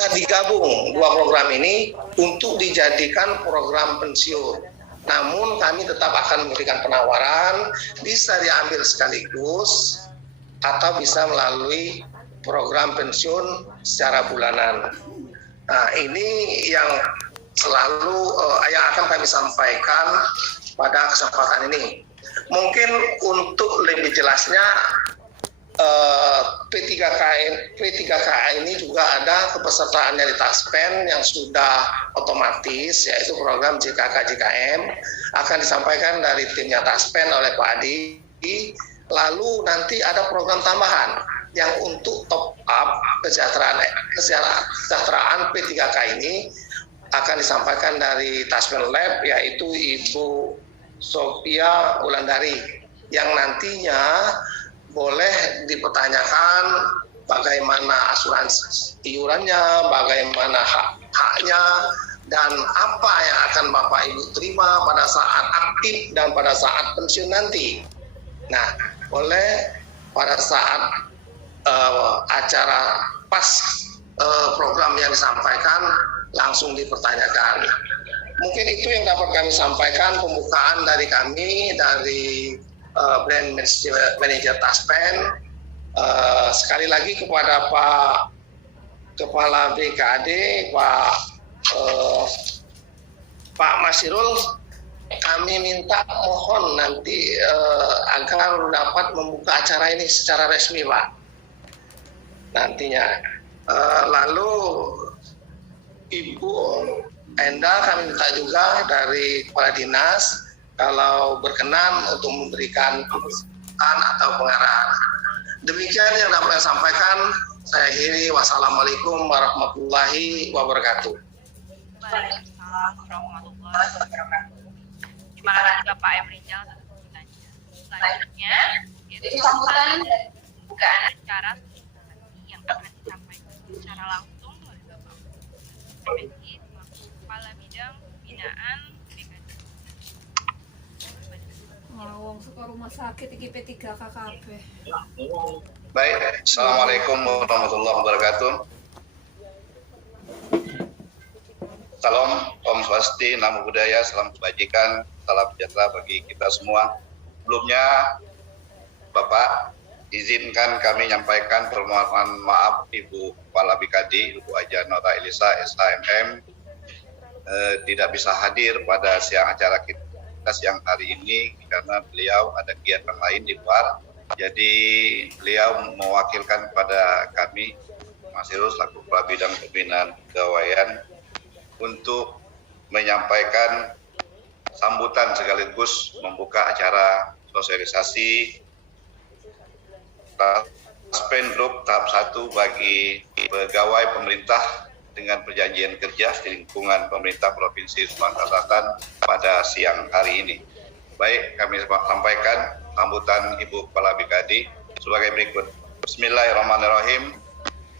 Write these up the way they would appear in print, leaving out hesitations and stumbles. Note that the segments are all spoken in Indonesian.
bisa digabung dua program ini untuk dijadikan program pensiun. Namun kami tetap akan memberikan penawaran, bisa diambil sekaligus atau bisa melalui program pensiun secara bulanan. Nah, ini yang selalu yang akan kami sampaikan pada kesempatan ini. Mungkin untuk lebih jelasnya P3KA ini juga ada kepesertaan dari Taspen yang sudah otomatis, yaitu program JKK JKM akan disampaikan dari timnya Taspen oleh Pak Adi. Lalu nanti ada program tambahan yang untuk top up kesejahteraan P3K ini akan disampaikan dari Taspen Lab, yaitu Ibu Sophia Wulandari, yang nantinya boleh dipertanyakan bagaimana asuransi iurannya, bagaimana haknya, dan apa yang akan Bapak Ibu terima pada saat aktif dan pada saat pensiun nanti. Nah, boleh pada saat acara pas program yang disampaikan langsung dipertanyakan. Mungkin itu yang dapat kami sampaikan pembukaan dari kami, dari brand manager Taspen. Sekali lagi kepada Pak Kepala BKD, Pak Masirul, kami minta mohon nanti agar dapat membuka acara ini secara resmi, Pak, nantinya. Lalu Ibu Enda kami minta juga dari Kepala Dinas kalau berkenan untuk memberikan pesan atau pengarahan. Demikian yang dapat saya sampaikan. Saya akhiri. Wassalamualaikum warahmatullahi wabarakatuh. Waalaikumsalam warahmatullahi wabarakatuh. Terima kasih Bapak M. Rizal atas penjelasannya. Selanjutnya, yaitu sambutan pembukaan acara yang akan disampaikan secara langsung oleh Bapak Profesi selaku Kepala Bidang Pembinaan BKD. Wong suka rumah sakit iki P3K kabeh. Baik, Assalamualaikum warahmatullahi wabarakatuh. Salam, Om Swasti, Namo Buddhaya, salam kebajikan, salam sejahtera bagi kita semua. Sebelumnya, Bapak, izinkan kami menyampaikan permohonan maaf Ibu Kepala BKD, Ibu Haja Nora Elisa SHMM, tidak bisa hadir pada siang acara kita siang hari ini karena beliau ada kegiatan lain di luar. Jadi beliau mewakilkan pada kami, Mas Irul selaku Kepala Bidang Pembinaan Kepegawaian, untuk menyampaikan sambutan sekaligus membuka acara sosialisasi Taspen Group tahap 1 bagi pegawai pemerintah dengan perjanjian kerja di lingkungan pemerintah Provinsi Sumatera Selatan pada siang hari ini. Baik, kami sampaikan sambutan Ibu Kepala BKD sebagai berikut. Bismillahirrahmanirrahim.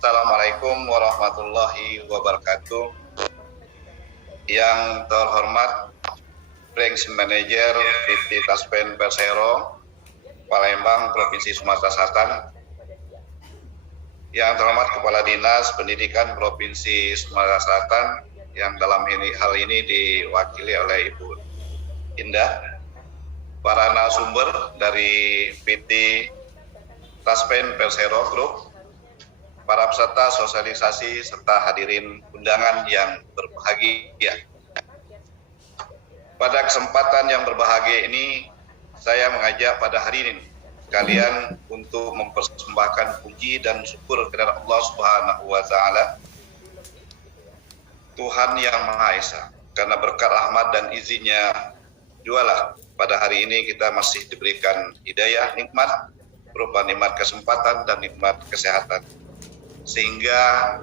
Assalamualaikum warahmatullahi wabarakatuh. Yang terhormat Branch Manager PT Taspen Persero Palembang Provinsi Sumatera Selatan, yang terhormat Kepala Dinas Pendidikan Provinsi Sumatera Selatan yang dalam hal ini diwakili oleh Ibu Indah, para narasumber dari PT Taspen Persero Group, para peserta sosialisasi serta hadirin undangan yang berbahagia. Pada kesempatan yang berbahagia ini, saya mengajak pada hari ini kalian untuk mempersembahkan puji dan syukur kepada Allah Subhanahu wa taala, Tuhan yang Maha Esa. Karena berkat rahmat dan izinnya jualah pada hari ini kita masih diberikan hidayah, nikmat berupa nikmat kesempatan dan nikmat kesehatan, sehingga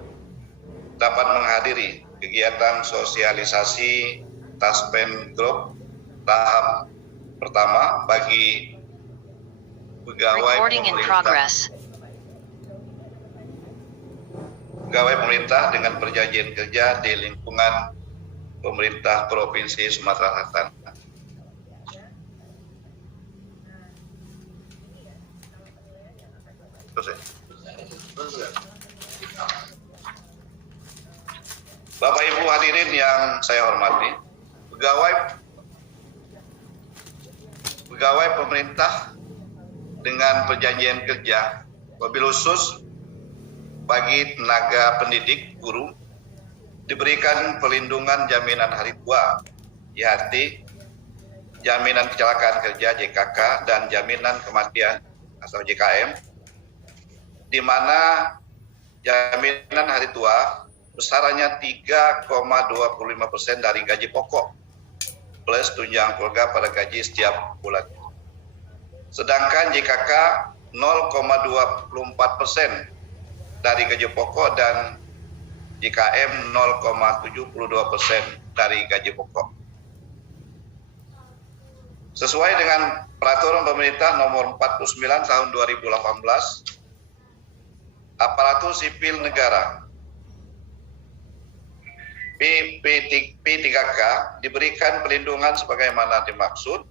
dapat menghadiri kegiatan sosialisasi Taspen Group tahap pertama bagi pegawai pemerintah dengan perjanjian kerja di lingkungan pemerintah Provinsi Sumatera Selatan. Bapak Ibu hadirin yang saya hormati, pegawai pemerintah dengan perjanjian kerja, wabil khusus bagi tenaga pendidik, guru, diberikan perlindungan jaminan hari tua, YHT, jaminan kecelakaan kerja JKK, dan jaminan kematian atau JKM, di mana jaminan hari tua besarannya 3,25% dari gaji pokok plus tunjangan keluarga pada gaji setiap bulan. Sedangkan JKK 0,24% dari gaji pokok dan JKM 0,72% dari gaji pokok. Sesuai dengan Peraturan Pemerintah Nomor 49 Tahun 2018, aparatur sipil negara P3K diberikan perlindungan sebagaimana dimaksud.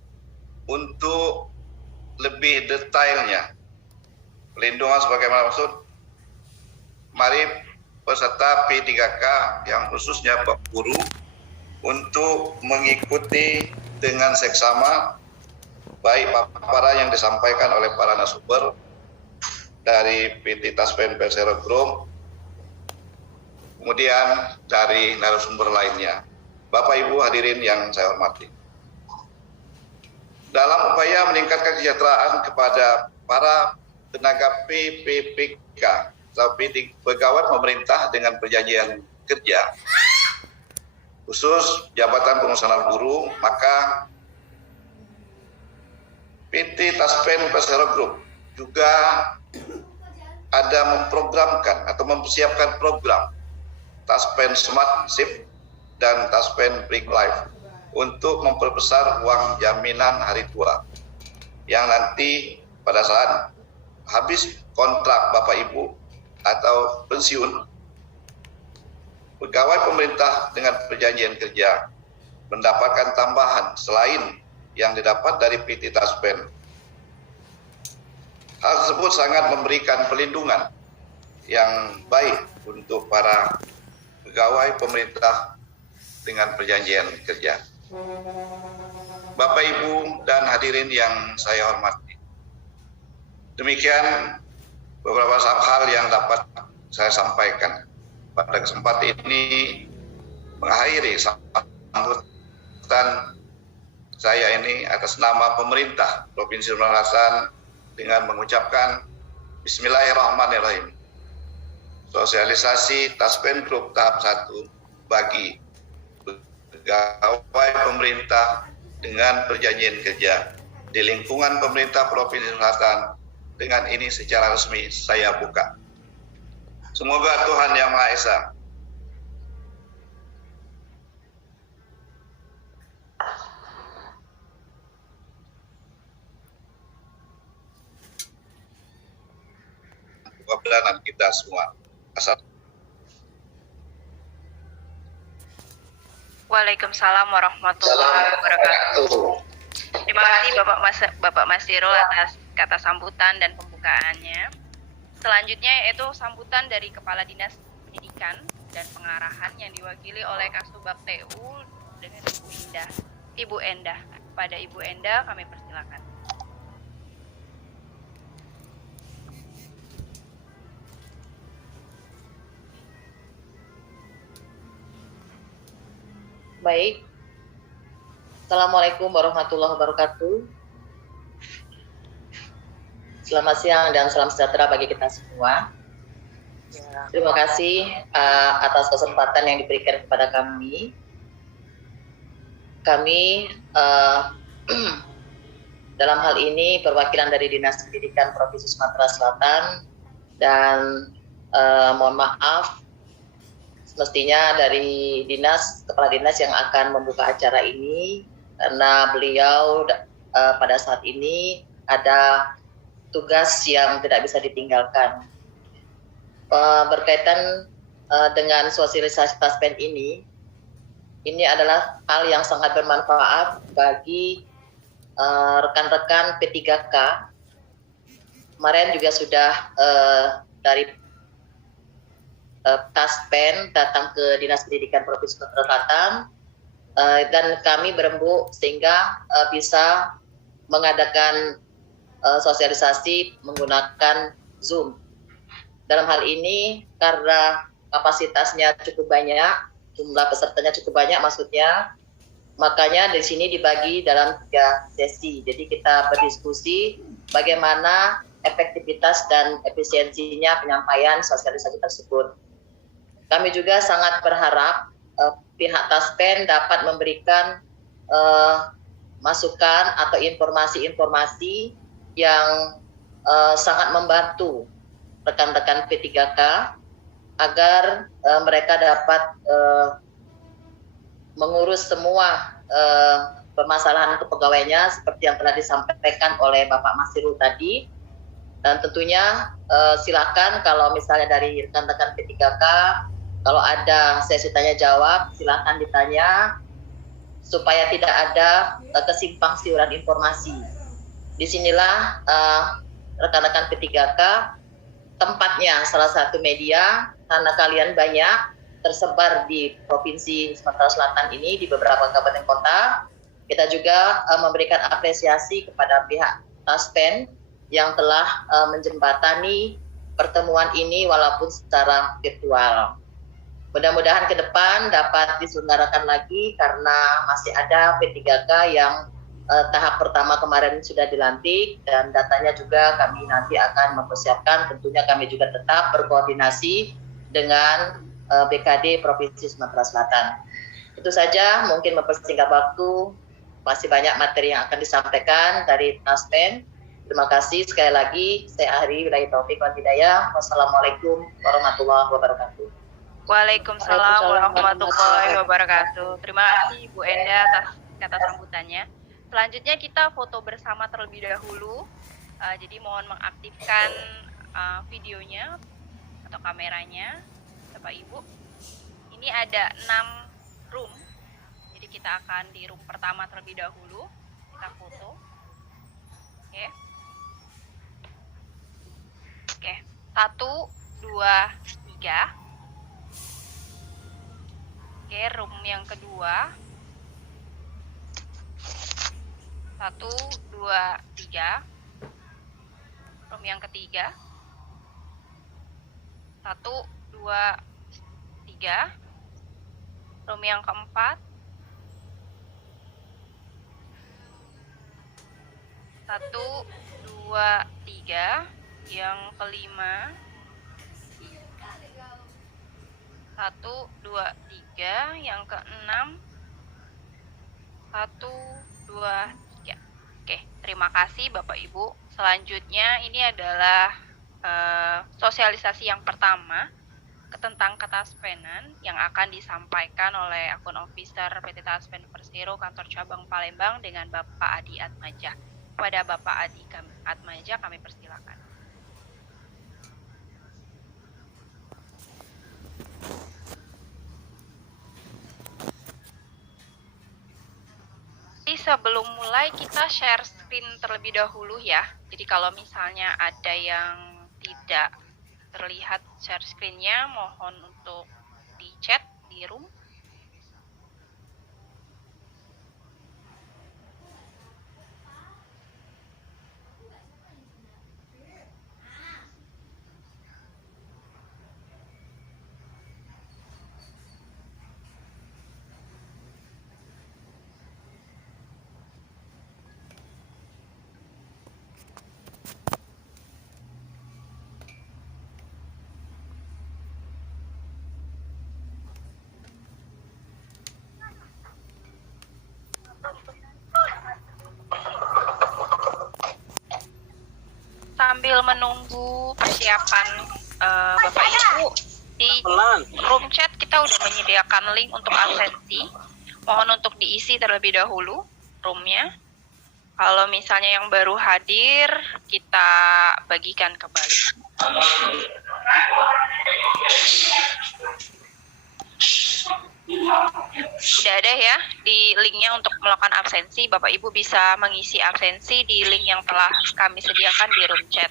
Untuk lebih detailnya perlindungan sebagaimana maksud, mari peserta P3K yang khususnya guru untuk mengikuti dengan seksama baik paparan yang disampaikan oleh para narasumber dari PT Taspen Persero Group, kemudian dari narasumber lainnya. Bapak Ibu hadirin yang saya hormati, dalam upaya meningkatkan kesejahteraan kepada para tenaga PPPK atau pegawai pemerintah dengan perjanjian kerja, khusus jabatan pengusaha guru, maka PT Taspen Persero Group juga ada memprogramkan atau mempersiapkan program Taspen Smart Shift dan Taspen Bring Life untuk memperbesar uang jaminan hari tua yang nanti pada saat habis kontrak Bapak Ibu atau pensiun, pegawai pemerintah dengan perjanjian kerja mendapatkan tambahan selain yang didapat dari PT Taspen. Hal tersebut sangat memberikan perlindungan yang baik untuk para pegawai pemerintah dengan perjanjian kerja. Bapak Ibu dan hadirin yang saya hormati, demikian beberapa hal yang dapat saya sampaikan pada kesempatan ini mengakhiri sambutan saya ini atas nama pemerintah Provinsi Pamekasan dengan mengucapkan Bismillahirrahmanirrahim. Sosialisasi Taspen Group tahap 1 bagi pegawai pemerintah dengan perjanjian kerja di lingkungan pemerintah Provinsi Selatan dengan ini secara resmi saya buka. Semoga Tuhan Yang Maha Esa kebenaran kita semua. Waalaikumsalam warahmatullahi wabarakatuh. Terima kasih Bapak Masiro atas kata sambutan dan pembukaannya. Selanjutnya yaitu sambutan dari Kepala Dinas Pendidikan dan Pengarahan yang diwakili oleh Kasubag TU dengan Ibu Endah. Pada Ibu Endah kami persilakan. Baik, Assalamualaikum warahmatullahi wabarakatuh. Selamat siang dan salam sejahtera bagi kita semua. Terima kasih atas kesempatan yang diberikan kepada kami. Kami dalam hal ini perwakilan dari Dinas Pendidikan Provinsi Sumatera Selatan dan mohon maaf mestinya dari kepala dinas yang akan membuka acara ini karena beliau pada saat ini ada tugas yang tidak bisa ditinggalkan. Berkaitan dengan sosialisasi Taspen ini adalah hal yang sangat bermanfaat bagi rekan-rekan P3K. Kemarin juga sudah dari Taspen datang ke Dinas Pendidikan Provinsi Sumatera Selatan dan kami berembuk sehingga bisa mengadakan sosialisasi menggunakan Zoom. Dalam hal ini karena kapasitasnya cukup banyak, jumlah pesertanya cukup banyak maksudnya, makanya di sini dibagi dalam 3 sesi. Jadi kita berdiskusi bagaimana efektivitas dan efisiensinya penyampaian sosialisasi tersebut. Kami juga sangat berharap pihak Taspen dapat memberikan masukan atau informasi-informasi yang sangat membantu rekan-rekan P3K agar mereka dapat mengurus semua permasalahan kepegawaiannya seperti yang telah disampaikan oleh Bapak Masirul tadi. Dan tentunya silakan kalau misalnya dari rekan-rekan P3K kalau ada sesi tanya jawab silakan ditanya supaya tidak ada kesimpang siuran informasi. Disinilah rekan-rekan P3K tempatnya salah satu media karena kalian banyak tersebar di Provinsi Sumatera Selatan ini di beberapa kabupaten kota. Kita juga memberikan apresiasi kepada pihak Taspen yang telah menjembatani pertemuan ini walaupun secara virtual. Mudah-mudahan ke depan dapat diselenggarakan lagi karena masih ada P3K yang tahap pertama kemarin sudah dilantik dan datanya juga kami nanti akan mempersiapkan. Tentunya kami juga tetap berkoordinasi dengan BKD Provinsi Sumatera Selatan. Itu saja, mungkin mempersingkat waktu, masih banyak materi yang akan disampaikan dari Taspen. Terima kasih sekali lagi. Saya akhiri, billahi taufik wal hidayah. Wassalamualaikum warahmatullahi wabarakatuh. Waalaikumsalam warahmatullahi wabarakatuh. Terima kasih Bu Enda atas kata sambutannya. Selanjutnya kita foto bersama terlebih dahulu. Jadi mohon mengaktifkan videonya atau kameranya, Bapak Ibu. Ini ada 6 room. Jadi kita akan di room pertama terlebih dahulu. Kita foto. Oke. Oke. 1, 2, 3. Oke, room yang kedua. 1, 2, 3. Room yang ketiga. 1, 2, 3. Room yang keempat. 1, 2, 3. Yang kelima. 1, 2, 3. Yang keenam. 1, 2, 3. Oke, terima kasih Bapak Ibu. Selanjutnya ini adalah sosialisasi yang pertama tentang ketaspenan yang akan disampaikan oleh akun officer PT Taspen Persero Kantor Cabang Palembang dengan Bapak Adi Atmaja. Kepada Bapak Adi Atmaja kami persilakan. Sebelum mulai kita share screen terlebih dahulu ya. Jadi kalau misalnya ada yang tidak terlihat share screen-nya, mohon untuk di chat di room. Sambil menunggu persiapan Bapak Ibu, di room chat kita udah menyediakan link untuk absensi. Mohon untuk diisi terlebih dahulu roomnya. Kalau misalnya yang baru hadir, kita bagikan kembali. Udah ada ya di linknya untuk melakukan absensi. Bapak Ibu bisa mengisi absensi di link yang telah kami sediakan di room chat.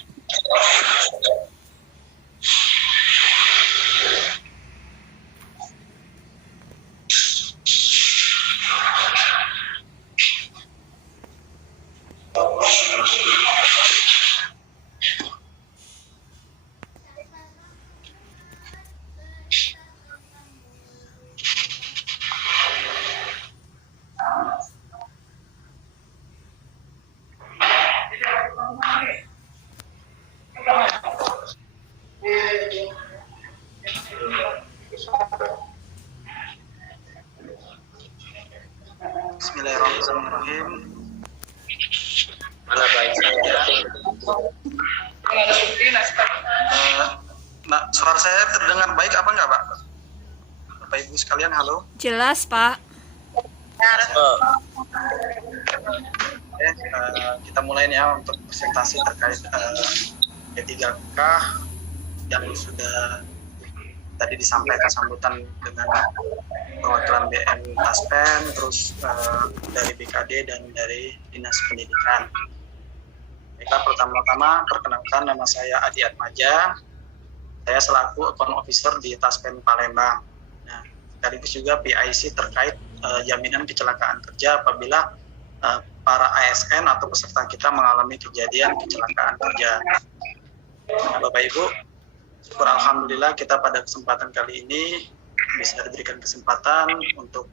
Bismillahirrahmanirrahim. Suara saya terdengar baik apa enggak, Pak? Bapak Ibu sekalian, halo. Jelas, Pak. Oke, kita mulai ya untuk presentasi terkait P3K yang sudah tadi disampaikan sambutan dengan perwakilan BM Taspen, terus dari BKD dan dari Dinas Pendidikan. Kita pertama-tama perkenalkan, nama saya Adi Atmaja. Saya selaku Account Officer di Taspen Palembang. Nah, sekaligus juga PIC terkait jaminan kecelakaan kerja apabila para ASN atau peserta kita mengalami kejadian kecelakaan kerja. Nah, Bapak Ibu, syukur alhamdulillah kita pada kesempatan kali ini bisa diberikan kesempatan untuk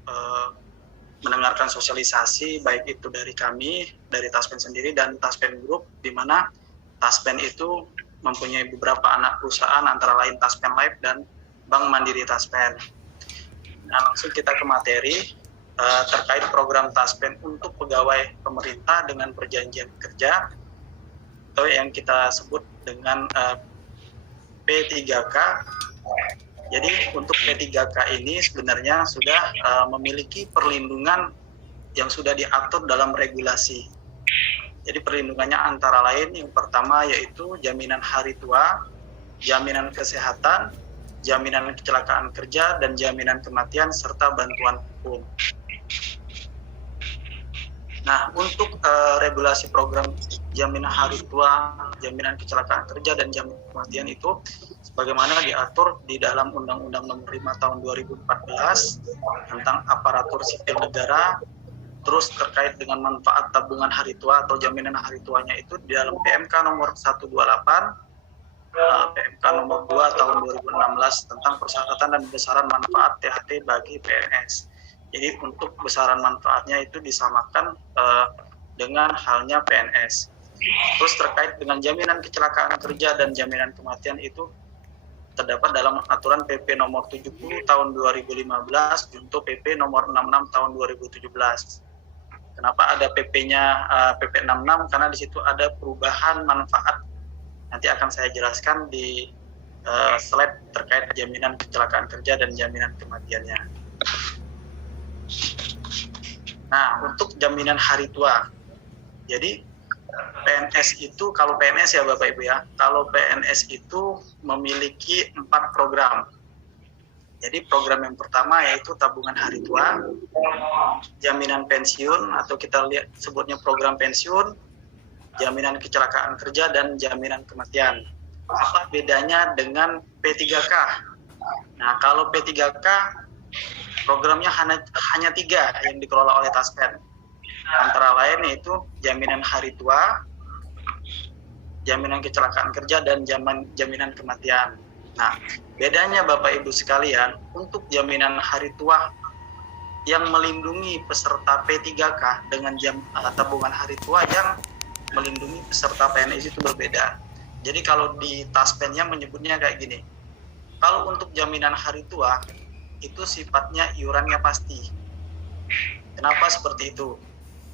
mendengarkan sosialisasi baik itu dari kami, dari Taspen sendiri dan Taspen Group, di mana Taspen itu mempunyai beberapa anak perusahaan antara lain Taspen Life dan Bank Mandiri Taspen. Nah, langsung kita ke materi terkait program Taspen untuk pegawai pemerintah dengan perjanjian kerja atau yang kita sebut dengan P3K. Jadi untuk P3K ini sebenarnya sudah memiliki perlindungan yang sudah diatur dalam regulasi. Jadi perlindungannya antara lain yang pertama yaitu jaminan hari tua, jaminan kesehatan, jaminan kecelakaan kerja, dan jaminan kematian serta bantuan hukum. Nah, untuk regulasi program jaminan hari tua, jaminan kecelakaan kerja, dan jaminan kematian itu sebagaimana diatur di dalam Undang-Undang Nomor 5 Tahun 2014 tentang aparatur sipil negara, terus terkait dengan manfaat tabungan hari tua atau jaminan hari tuanya itu di dalam PMK nomor 128, PMK nomor 2 tahun 2016 tentang persyaratan dan besaran manfaat THT bagi PNS. Jadi untuk besaran manfaatnya itu disamakan dengan halnya PNS. Terus terkait dengan jaminan kecelakaan kerja dan jaminan kematian itu terdapat dalam aturan PP nomor 70 tahun 2015 junto PP nomor 66 tahun 2017. Kenapa ada PP-nya PP 66? Karena di situ ada perubahan manfaat. Nanti akan saya jelaskan di slide terkait jaminan kecelakaan kerja dan jaminan kematiannya. Nah, untuk jaminan hari tua. Jadi PNS itu, kalau PNS ya Bapak Ibu ya, kalau PNS itu memiliki 4 program. Jadi program yang pertama yaitu tabungan hari tua, jaminan pensiun atau kita lihat sebutnya program pensiun, jaminan kecelakaan kerja, dan jaminan kematian. Apa bedanya dengan P3K? Nah, kalau P3K programnya hanya 3 yang dikelola oleh Taspen. Antara lain yaitu jaminan hari tua, jaminan kecelakaan kerja, dan jaminan kematian. Nah, bedanya Bapak Ibu sekalian, untuk jaminan hari tua yang melindungi peserta P3K dengan tabungan hari tua yang melindungi peserta PNS itu berbeda. Jadi kalau di Taspennya menyebutnya kayak gini. Kalau untuk jaminan hari tua itu sifatnya iurannya pasti. Kenapa seperti itu?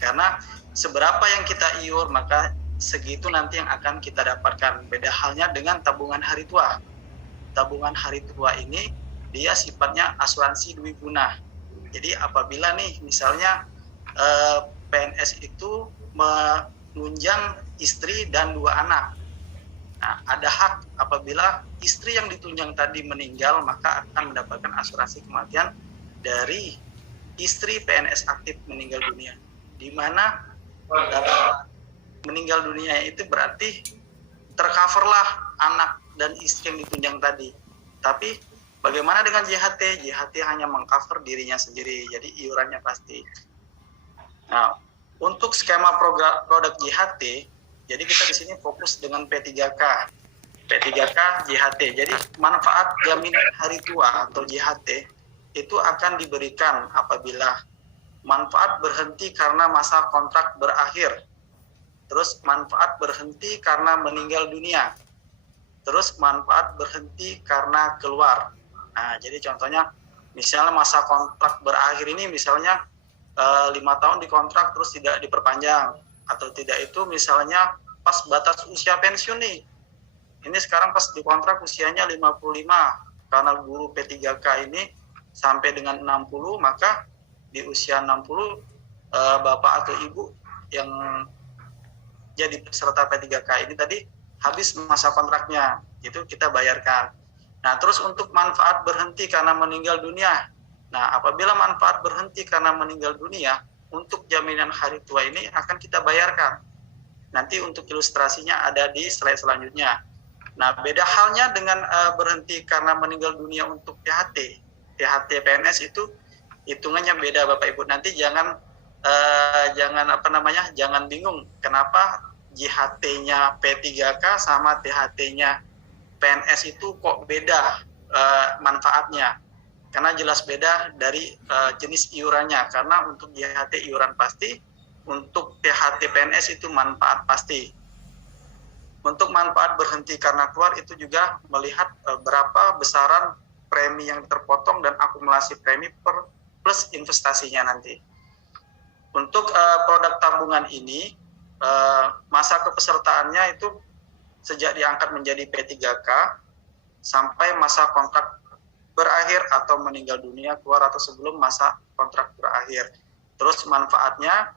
Karena seberapa yang kita iur maka segitu nanti yang akan kita dapatkan. Beda halnya dengan tabungan hari tua. Tabungan hari tua ini dia sifatnya asuransi dwiguna. Jadi apabila nih misalnya PNS itu menunjang istri dan 2 anak. Nah, ada hak apabila istri yang ditunjang tadi meninggal maka akan mendapatkan asuransi kematian dari istri PNS aktif meninggal dunia. Di mana meninggal dunia itu berarti tercoverlah anak dan istri yang ditunjang tadi. Tapi bagaimana dengan JHT? JHT hanya mengcover dirinya sendiri, jadi iurannya pasti. Nah, untuk skema produk JHT, jadi kita di sini fokus dengan P3K. P3K JHT. Jadi manfaat jaminan hari tua atau JHT itu akan diberikan apabila manfaat berhenti karena masa kontrak berakhir. Terus manfaat berhenti karena meninggal dunia. Terus manfaat berhenti karena keluar. Nah, jadi contohnya misalnya masa kontrak berakhir ini misalnya 5 tahun dikontrak terus tidak diperpanjang, atau tidak itu misalnya pas batas usia pensiun nih, ini sekarang pas dikontrak usianya 55, karena guru P3K ini sampai dengan 60, maka di usia 60 bapak atau ibu yang jadi peserta P3K ini tadi habis masa kontraknya, itu kita bayarkan. Nah, terus untuk manfaat berhenti karena meninggal dunia. Nah, apabila manfaat berhenti karena meninggal dunia, untuk jaminan hari tua ini akan kita bayarkan. Nanti untuk ilustrasinya ada di slide selanjutnya. Nah, beda halnya dengan berhenti karena meninggal dunia untuk THT. THT PNS itu hitungannya beda Bapak Ibu. Nanti jangan jangan bingung kenapa JHT-nya P3K sama THT-nya PNS itu kok beda manfaatnya. Karena jelas beda dari jenis iurannya. Karena untuk JHT iuran pasti, untuk THT PNS itu manfaat pasti. Untuk manfaat berhenti karena keluar itu juga melihat berapa besaran premi yang terpotong dan akumulasi premi plus investasinya nanti. Untuk produk tabungan ini, masa kepesertaannya itu sejak diangkat menjadi P3K sampai masa kontrak berakhir atau meninggal dunia, keluar atau sebelum masa kontrak berakhir. Terus manfaatnya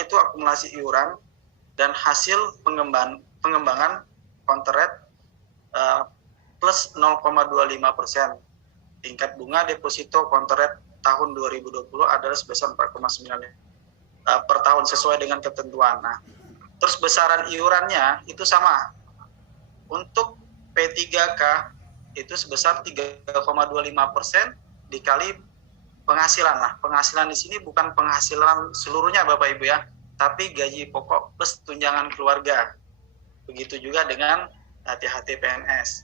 itu akumulasi iuran dan hasil pengembangan kontrak plus 0,25%. Tingkat bunga deposito kontrak tahun 2020 adalah sebesar 4,9 per tahun sesuai dengan ketentuan. Nah, terus besaran iurannya itu sama. Untuk P3K itu sebesar 3,25% dikali penghasilan. Nah, penghasilan di sini bukan penghasilan seluruhnya Bapak Ibu ya, tapi gaji pokok plus tunjangan keluarga. Begitu juga dengan THT PNS.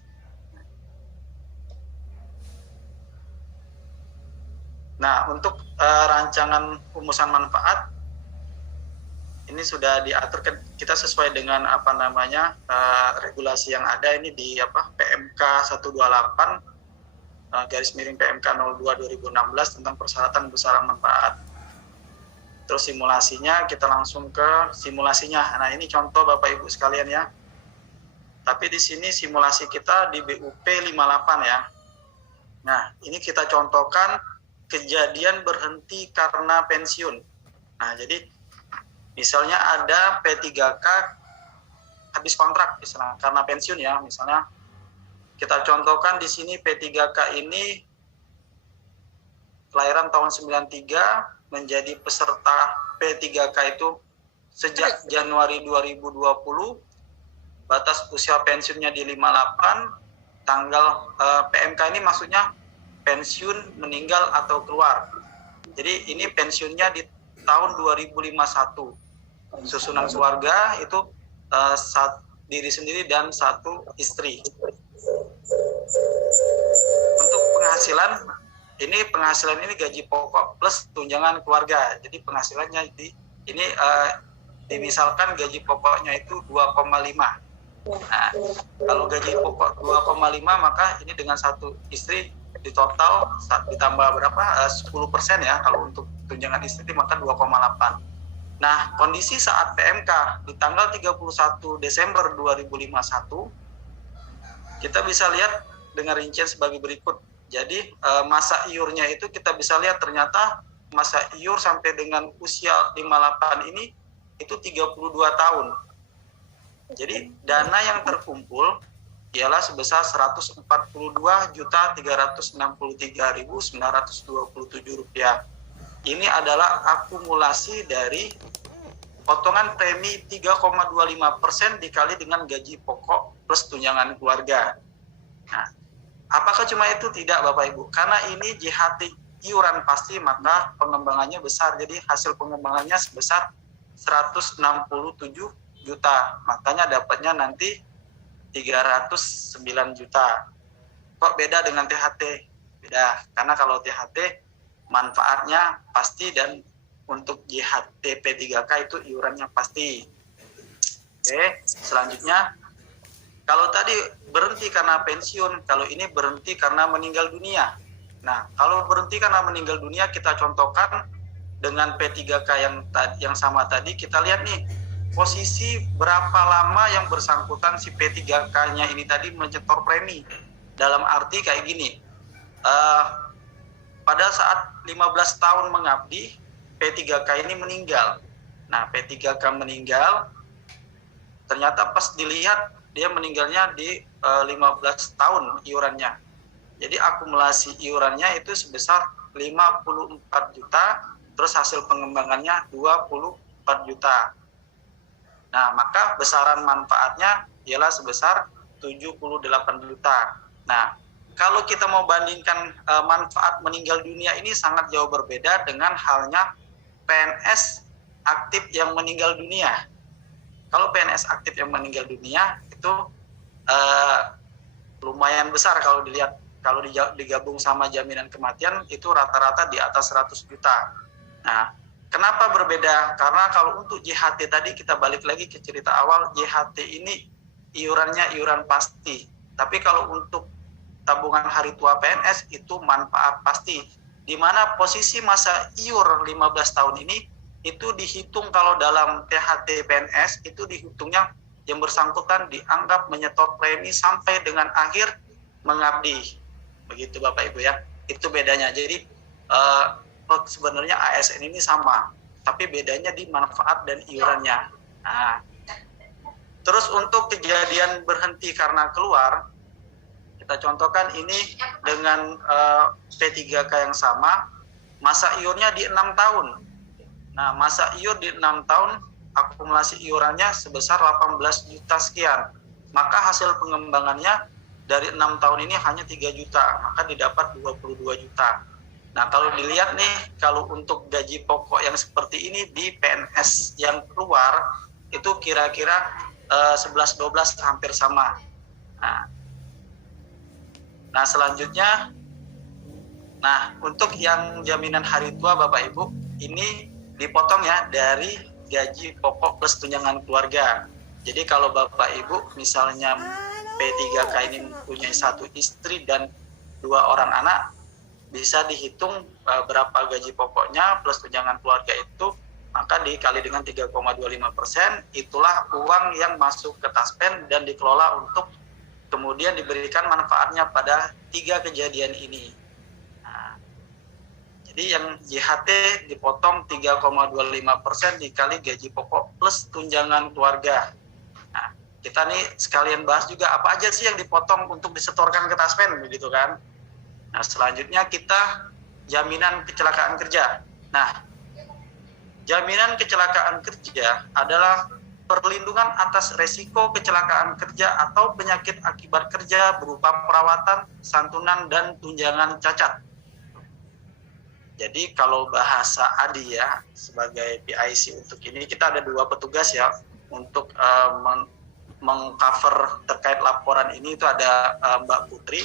Nah, untuk rancangan rumusan manfaat ini sudah diatur, kita sesuai dengan regulasi yang ada ini di PMK 128 /PMK 02 2016 tentang persyaratan besaran manfaat. Terus simulasinya kita langsung ke simulasinya. Nah, ini contoh Bapak Ibu sekalian ya. Tapi di sini simulasi kita di BUP 58 ya. Nah, ini kita contohkan kejadian berhenti karena pensiun. Nah, jadi misalnya ada P3K habis kontrak misalnya karena pensiun ya, misalnya kita contohkan di sini P3K ini kelahiran tahun 93 menjadi peserta P3K itu sejak Januari 2020, batas usia pensiunnya di 58, tanggal PMK ini maksudnya pensiun, meninggal atau keluar. Jadi ini pensiunnya di tahun 2051. Susunan keluarga itu diri sendiri dan 1 istri. Untuk penghasilan ini gaji pokok plus tunjangan keluarga. Jadi penghasilannya ini dimisalkan gaji pokoknya itu 2,5. Nah, kalau gaji pokok 2,5 maka ini dengan 1 istri di total ditambah berapa? 10% ya. Kalau untuk tunjangan istri maka 2,8. Nah, kondisi saat PMK di tanggal 31 Desember 2051 kita bisa lihat dengan rincian sebagai berikut. Jadi masa iurnya itu kita bisa lihat ternyata masa iur sampai dengan usia 58 ini itu 32 tahun. Jadi dana yang terkumpul ialah sebesar Rp142.363.927. Ini adalah akumulasi dari potongan premi 3,25% dikali dengan gaji pokok plus tunjangan keluarga. Nah, apakah cuma itu? Tidak Bapak Ibu, karena ini JHT iuran pasti maka pengembangannya besar. Jadi hasil pengembangannya sebesar 167 juta. Makanya dapatnya nanti 309 juta. Kok beda dengan THT? Beda, karena kalau THT manfaatnya pasti dan untuk JHT P3K itu iurannya pasti. Oke, selanjutnya kalau tadi berhenti karena pensiun, kalau ini berhenti karena meninggal dunia. Nah, kalau berhenti karena meninggal dunia, kita contohkan dengan P3K yang sama tadi, kita lihat nih posisi berapa lama yang bersangkutan si P3K-nya ini tadi menyetor premi. Dalam arti kayak gini, pada saat 15 tahun mengabdi, P3K ini meninggal. Nah, P3K meninggal, ternyata pas dilihat dia meninggalnya di 15 tahun iurannya. Jadi akumulasi iurannya itu sebesar 54 juta, terus hasil pengembangannya 24 juta. Nah, maka besaran manfaatnya ialah sebesar 78 juta. Nah, kalau kita mau bandingkan manfaat meninggal dunia ini sangat jauh berbeda dengan halnya PNS aktif yang meninggal dunia. Kalau PNS aktif yang meninggal dunia itu lumayan besar kalau dilihat. Kalau digabung sama jaminan kematian itu rata-rata di atas 100 juta. Nah, kenapa berbeda? Karena kalau untuk JHT tadi kita balik lagi ke cerita awal, JHT ini iurannya iuran pasti. Tapi kalau untuk tabungan hari tua PNS itu manfaat pasti. Di mana posisi masa iur 15 tahun ini itu dihitung kalau dalam THT PNS itu dihitungnya yang bersangkutan dianggap menyetor premi sampai dengan akhir mengabdi. Begitu Bapak Ibu ya. Itu bedanya. Jadi sebenarnya ASN ini sama, tapi bedanya di manfaat dan iurannya. Nah, terus untuk kejadian berhenti karena keluar, kita contohkan ini dengan P3K yang sama, masa iurnya di 6 tahun. Nah, masa iur di 6 tahun, akumulasi iurannya sebesar 18 juta sekian. Maka hasil pengembangannya dari 6 tahun ini hanya 3 juta, maka didapat 22 juta. Nah, kalau dilihat nih, kalau untuk gaji pokok yang seperti ini di PNS yang keluar, itu kira-kira 11-12 hampir sama. Nah, selanjutnya, untuk yang jaminan hari tua Bapak Ibu, ini dipotong ya dari gaji pokok plus tunjangan keluarga. Jadi kalau Bapak Ibu misalnya P3K ini mempunyai 1 istri dan 2 orang anak, bisa dihitung berapa gaji pokoknya plus tunjangan keluarga itu, maka dikali dengan 3,25%, itulah uang yang masuk ke Taspen dan dikelola untuk kemudian diberikan manfaatnya pada 3 kejadian ini. Nah, jadi yang JHT dipotong 3,25% dikali gaji pokok plus tunjangan keluarga. Nah, kita nih sekalian bahas juga apa aja sih yang dipotong untuk disetorkan ke Taspen, begitu kan? Nah, selanjutnya kita jaminan kecelakaan kerja. Nah, jaminan kecelakaan kerja adalah perlindungan atas resiko kecelakaan kerja atau penyakit akibat kerja berupa perawatan, santunan, dan tunjangan cacat. Jadi kalau bahasa ADI ya, sebagai PIC untuk ini, kita ada 2 petugas ya untuk mengcover terkait laporan ini. Itu ada Mbak Putri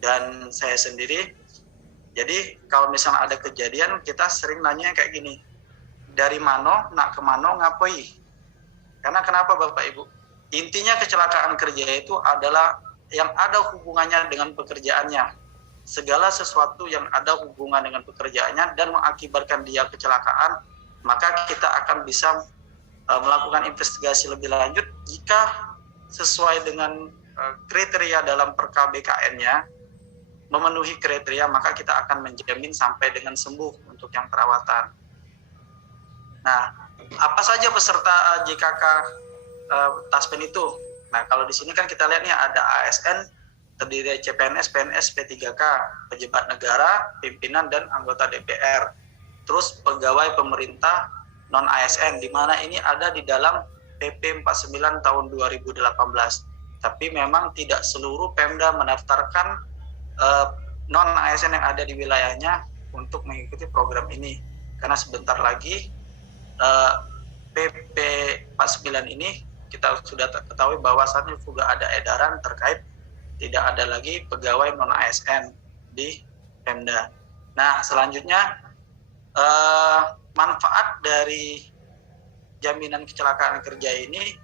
dan saya sendiri. Jadi kalau misalnya ada kejadian, kita sering nanya kayak gini, dari mano, nak ke mano, ngapoi. Karena kenapa Bapak Ibu? Intinya kecelakaan kerja itu adalah yang ada hubungannya dengan pekerjaannya. Segala sesuatu yang ada hubungan dengan pekerjaannya dan mengakibatkan dia kecelakaan, maka kita akan bisa melakukan investigasi lebih lanjut. Jika sesuai dengan kriteria dalam Perka BKN-nya, memenuhi kriteria, maka kita akan menjamin sampai dengan sembuh untuk yang perawatan. Nah, apa saja peserta JKK Taspen itu? Nah, kalau di sini kan kita lihat nih ada ASN, terdiri dari CPNS, PNS, P3K, pejabat negara, pimpinan, dan anggota DPR. Terus pegawai pemerintah non-ASN, di mana ini ada di dalam PP 49 tahun 2018. Tapi memang tidak seluruh Pemda mendaftarkan non-ASN yang ada di wilayahnya untuk mengikuti program ini. Karena sebentar lagi PP 49 ini kita sudah ketahui bahwasannya juga ada edaran terkait tidak ada lagi pegawai non-ASN di Pemda. Nah, selanjutnya manfaat dari jaminan kecelakaan kerja ini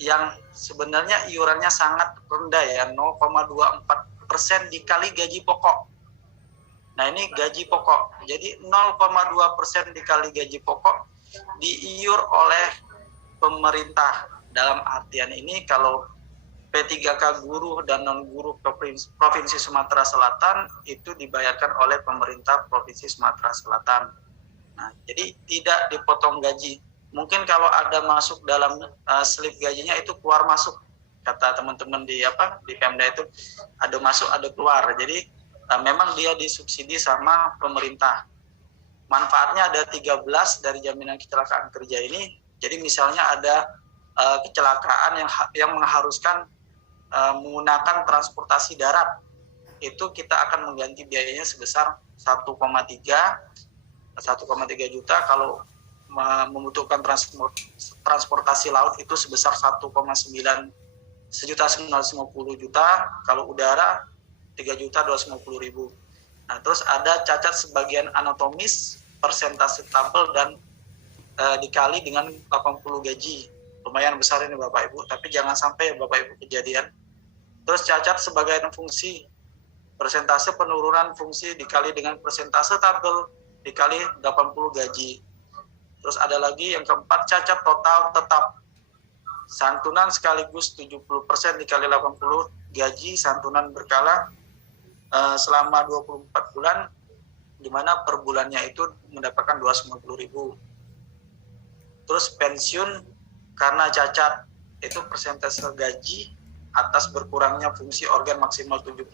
yang sebenarnya iurannya sangat rendah ya, 0,24% dikali gaji pokok. Nah ini gaji pokok. Jadi 0,2% dikali gaji pokok diiur oleh pemerintah. Dalam artian ini kalau P3K guru dan non-guru Provinsi Sumatera Selatan itu dibayarkan oleh pemerintah Provinsi Sumatera Selatan. Nah, jadi tidak dipotong gaji. Mungkin kalau ada masuk dalam slip gajinya itu keluar masuk, kata teman-teman di Pemda itu ada masuk ada keluar. Jadi memang dia disubsidi sama pemerintah. Manfaatnya ada 13 dari jaminan kecelakaan kerja ini. Jadi misalnya ada kecelakaan yang mengharuskan menggunakan transportasi darat, itu kita akan mengganti biayanya sebesar 1,3 juta. Kalau membutuhkan transportasi laut itu sebesar 1,9 juta. Kalau udara 3.250.000. Nah, terus ada cacat sebagian anatomis, persentase tabel dan dikali dengan 80 gaji. Lumayan besar ini Bapak Ibu, tapi jangan sampai Bapak Ibu kejadian. Terus cacat sebagian fungsi, persentase penurunan fungsi dikali dengan persentase tabel dikali 80 gaji. Terus ada lagi yang keempat, cacat total tetap, santunan sekaligus 70% dikali 80 gaji santunan berkala selama 24 bulan, di mana per bulannya itu mendapatkan 250.000. Terus pensiun karena cacat itu persentase gaji atas berkurangnya fungsi organ maksimal 70%.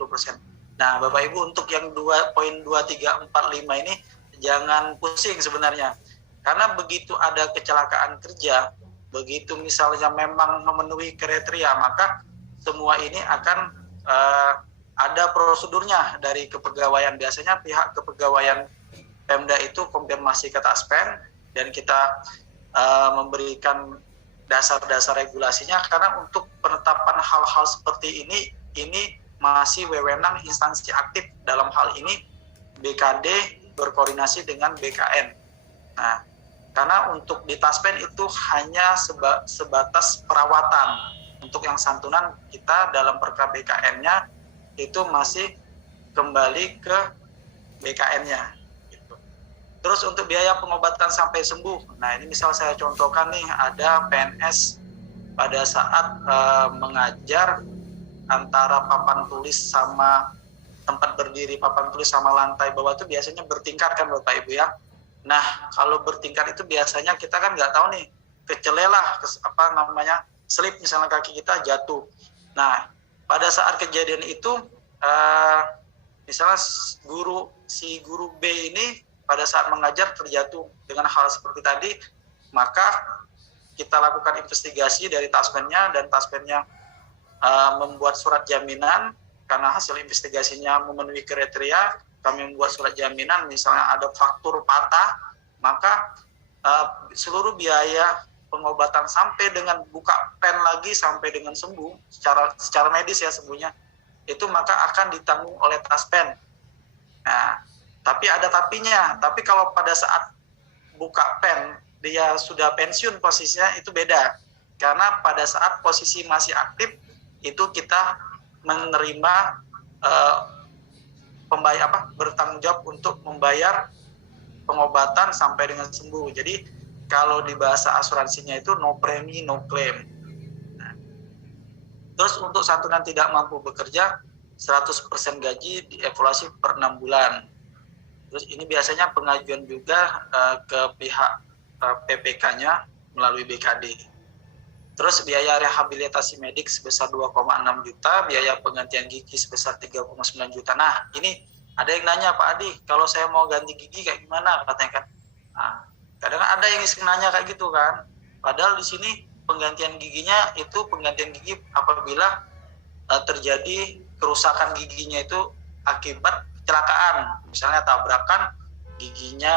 Nah, Bapak Ibu, untuk yang 2.2345 ini jangan pusing sebenarnya. Karena begitu ada kecelakaan kerja, begitu misalnya memang memenuhi kriteria, maka semua ini akan ada prosedurnya dari kepegawaian. Biasanya pihak kepegawaian Pemda itu konfirmasi ke Taspen dan kita memberikan dasar-dasar regulasinya, karena untuk penetapan hal-hal seperti ini masih wewenang instansi aktif. Dalam hal ini BKD berkoordinasi dengan BKN. Nah, karena untuk di Taspen itu hanya sebatas perawatan. Untuk yang santunan kita dalam perka BKN-nya itu masih kembali ke BKN-nya. Terus untuk biaya pengobatan sampai sembuh, nah ini misal saya contohkan nih, ada PNS pada saat mengajar antara papan tulis sama tempat berdiri, papan tulis sama lantai bawah itu biasanya bertingkat kan Bapak Ibu ya. Nah kalau bertingkat itu biasanya kita kan nggak tahu nih, kecelelah slip misalnya kaki kita jatuh. Nah pada saat kejadian itu misalnya si guru B ini pada saat mengajar terjatuh dengan hal seperti tadi, maka kita lakukan investigasi dari Taspennya, dan Taspennya membuat surat jaminan. Karena hasil investigasinya memenuhi kriteria, kami membuat surat jaminan. Misalnya ada faktur patah, maka seluruh biaya pengobatan sampai dengan buka pen lagi sampai dengan sembuh secara medis ya sembuhnya, itu maka akan ditanggung oleh Taspen. Nah, tapi ada tapinya. Tapi kalau pada saat buka pen dia sudah pensiun posisinya, itu beda. Karena pada saat posisi masih aktif itu kita menerima bertanggung jawab untuk membayar pengobatan sampai dengan sembuh. Jadi kalau di bahasa asuransinya itu no premi no claim. Nah, terus untuk santunan tidak mampu bekerja 100% gaji dievaluasi per 6 bulan. Terus ini biasanya pengajuan juga ke pihak PPK-nya melalui BKD. Terus biaya rehabilitasi medik sebesar 2,6 juta, biaya penggantian gigi sebesar 3,9 juta. Nah, ini ada yang nanya, Pak Adi, kalau saya mau ganti gigi kayak gimana? Katanya kan. Nah, kadang ada yang nanya kayak gitu kan. Padahal di sini penggantian giginya itu penggantian gigi apabila terjadi kerusakan giginya itu akibat kecelakaan, misalnya tabrakan, giginya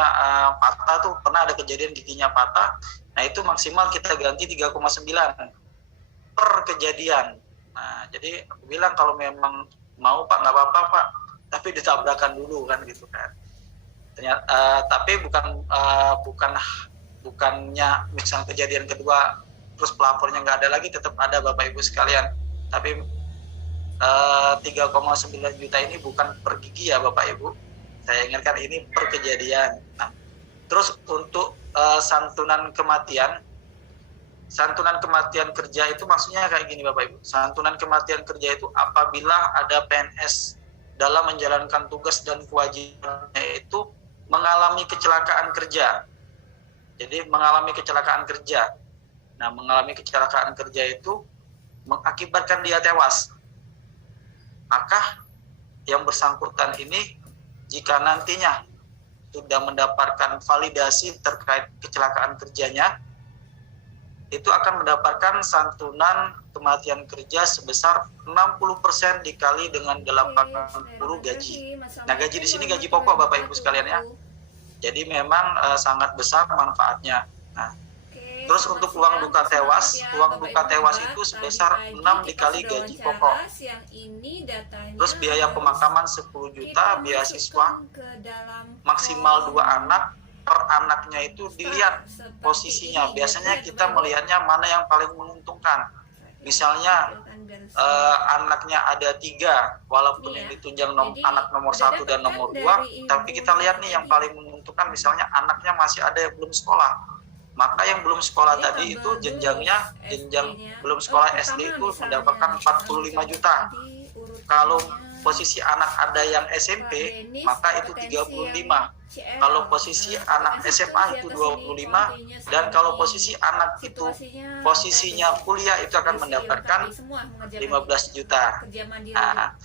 patah tuh, pernah ada kejadian giginya patah, nah itu maksimal kita ganti 3,9 per kejadian. Nah jadi aku bilang kalau memang mau Pak nggak apa-apa Pak, tapi ditabrakan dulu kan gitu kan. Ternyata tapi bukannya misalnya kejadian kedua terus pelapornya nggak ada lagi, tetap ada Bapak Ibu sekalian. Tapi 3,9 juta ini bukan per gigi ya Bapak Ibu, Saya ingatkan ini per kejadian. Nah, terus untuk santunan kematian kerja itu maksudnya kayak gini Bapak Ibu. Santunan kematian kerja itu apabila ada PNS dalam menjalankan tugas dan kewajibannya itu mengalami kecelakaan kerja. Jadi mengalami kecelakaan kerja. Nah, mengalami kecelakaan kerja itu mengakibatkan dia tewas. Maka yang bersangkutan ini jika nantinya sudah mendapatkan validasi terkait kecelakaan kerjanya, itu akan mendapatkan santunan kematian kerja sebesar 60% dikali dengan 80 gaji. Nah, gaji di sini gaji pokok Bapak Ibu sekalian ya. Jadi memang sangat besar manfaatnya. Nah, terus untuk uang duka tewas itu sebesar 6 dikali gaji pokok. Terus biaya pemakaman 10 juta, beasiswa maksimal 2 anak, per anaknya itu dilihat posisinya. Biasanya kita melihatnya mana yang paling menguntungkan. Misalnya anaknya ada 3, walaupun yang ditunjang anak nomor 1 dan nomor 2, tapi kita lihat nih yang paling menguntungkan misalnya anaknya masih ada yang belum sekolah. Maka yang belum sekolah tadi itu jenjang belum sekolah SD itu mendapatkan 45 juta. Kalau posisi anak ada yang SMP, maka itu 35. Kalau posisi anak SMA itu 25, dan kalau posisi anak itu posisinya kuliah itu akan mendapatkan 15 juta. Nah,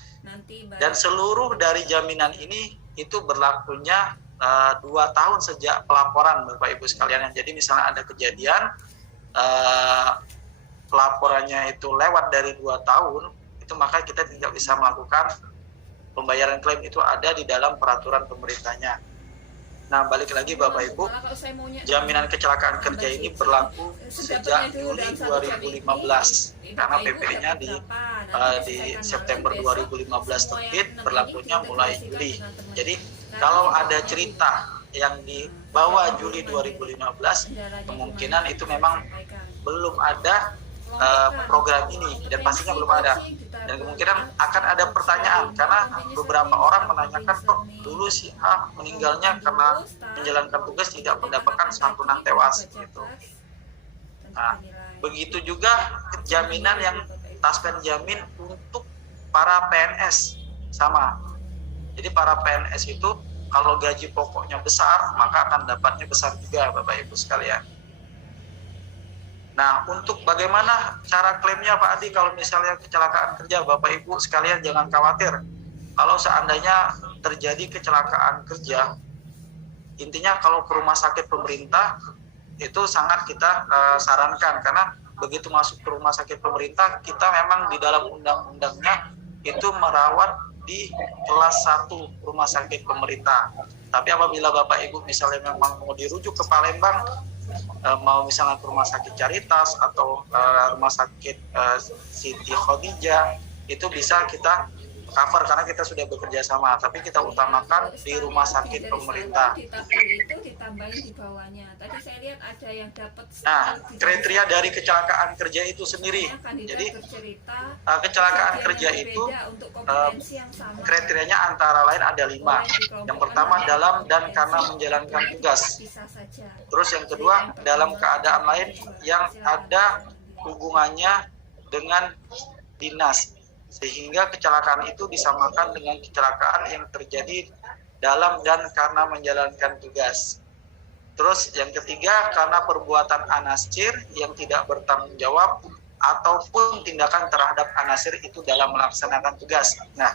dan seluruh dari jaminan ini itu berlakunya 2 tahun sejak pelaporan Bapak Ibu sekalian. Jadi misalnya ada kejadian pelaporannya itu lewat dari 2 tahun, itu maka kita tidak bisa melakukan pembayaran klaim, itu ada di dalam peraturan pemerintahnya. Nah, balik lagi Bapak Ibu, jaminan kecelakaan kerja ini berlaku sejak Juli 2015 karena PP-nya di September 2015 terbit, berlakunya mulai Juli. Jadi kalau ada cerita yang di bawah Juli 2015, kemungkinan itu memang belum ada program ini, dan pastinya belum ada. Dan kemungkinan akan ada pertanyaan karena beberapa orang menanyakan, kok dulu si A meninggalnya karena menjalankan tugas tidak mendapatkan santunan tewas gitu. Nah, begitu juga jaminan yang taspen jamin untuk para PNS sama. Jadi para PNS itu kalau gaji pokoknya besar, maka akan dapatnya besar juga Bapak Ibu sekalian. Nah, untuk bagaimana cara klaimnya Pak Adi kalau misalnya kecelakaan kerja, Bapak Ibu sekalian jangan khawatir. Kalau seandainya terjadi kecelakaan kerja, intinya kalau ke rumah sakit pemerintah itu sangat kita sarankan, karena begitu masuk ke rumah sakit pemerintah, kita memang di dalam undang-undangnya itu merawat di kelas 1 rumah sakit pemerintah. Tapi apabila Bapak Ibu misalnya memang mau dirujuk ke Palembang, mau misalnya ke rumah sakit Caritas atau rumah sakit Siti Khadijah, itu bisa kita cover karena kita sudah bekerja sama, tapi kita utamakan di rumah sakit pemerintah. Itu ditambahin di bawahnya. Tadi saya lihat ada yang dapat. Nah, kriteria dari kecelakaan kerja itu sendiri. Jadi kecelakaan kerja itu kriterianya antara lain ada 5. Yang pertama dalam dan karena menjalankan tugas. Terus yang kedua dalam keadaan lain yang ada hubungannya dengan dinas, sehingga kecelakaan itu disamakan dengan kecelakaan yang terjadi dalam dan karena menjalankan tugas. Terus yang ketiga karena perbuatan anasir yang tidak bertanggung jawab ataupun tindakan terhadap anasir itu dalam melaksanakan tugas. Nah,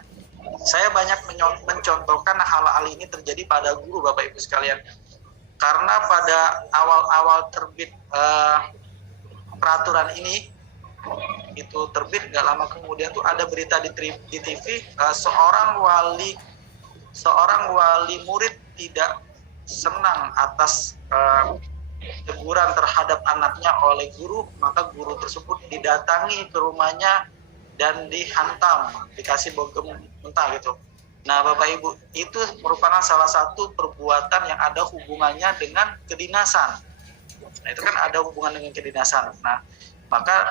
saya banyak mencontohkan hal-hal ini terjadi pada guru Bapak Ibu sekalian. Karena pada awal-awal terbit peraturan ini, itu terbit gak lama kemudian tuh ada berita di TV, seorang wali murid tidak senang atas teguran terhadap anaknya oleh guru, maka guru tersebut didatangi ke rumahnya dan dihantam, dikasih bogem mentah gitu. Nah Bapak Ibu, itu merupakan salah satu perbuatan yang ada hubungannya dengan kedinasan. Nah itu kan ada hubungan dengan kedinasan. Nah maka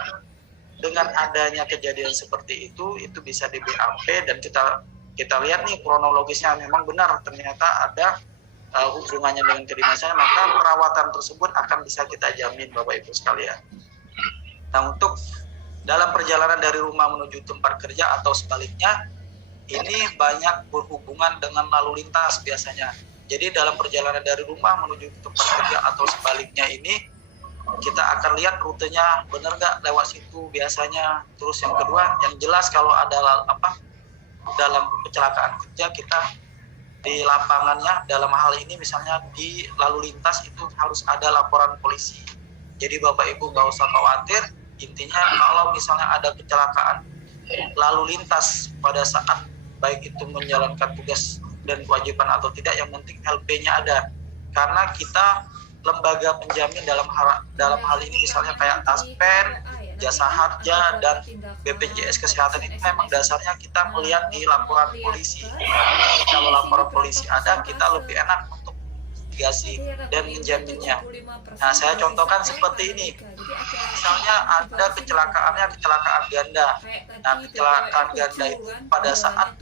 dengan adanya kejadian seperti itu bisa di BAP dan kita kita lihat nih kronologisnya memang benar ternyata ada hubungannya dengan kedinasannya, maka perawatan tersebut akan bisa kita jamin Bapak Ibu sekalian. Nah, untuk dalam perjalanan dari rumah menuju tempat kerja atau sebaliknya, ini banyak berhubungan dengan lalu lintas biasanya. Jadi dalam perjalanan dari rumah menuju tempat kerja atau sebaliknya ini, kita akan lihat rutenya benar nggak lewat situ biasanya. Terus yang kedua, yang jelas kalau ada dalam kecelakaan kerja, kita di lapangannya dalam hal ini misalnya di lalu lintas itu harus ada laporan polisi. Jadi Bapak Ibu nggak usah khawatir, intinya kalau misalnya ada kecelakaan lalu lintas pada saat baik itu menjalankan tugas dan kewajiban atau tidak, yang penting LP-nya ada. Karena kita lembaga penjamin dalam hal ini misalnya kayak Taspen, Jasa Harja, dan BPJS Kesehatan ini memang dasarnya kita melihat di laporan polisi. Kalau laporan polisi ada, kita lebih enak untuk investigasi dan menjaminnya. Nah, saya contohkan seperti ini. Misalnya ada kecelakaan ganda. Nah, kecelakaan ganda itu pada saat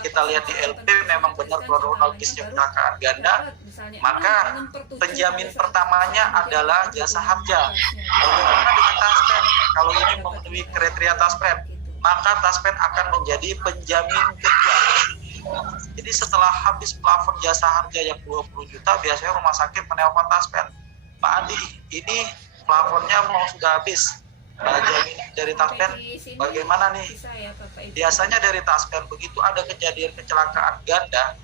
kita lihat di LP memang benar kronologisnya kecelakaan ganda, maka penjamin pertamanya adalah Jasa Harja. Bagaimana dengan Taspen? Kalau ini memenuhi kriteria Taspen, maka Taspen akan menjadi penjamin kedua. Jadi setelah habis plafon Jasa Harja yang 20 juta, biasanya rumah sakit menelpon Taspen, Pak Adi, ini plafonnya mau sudah habis, jaminan dari Taspen bagaimana nih? Biasanya dari Taspen begitu ada kejadian kecelakaan ganda,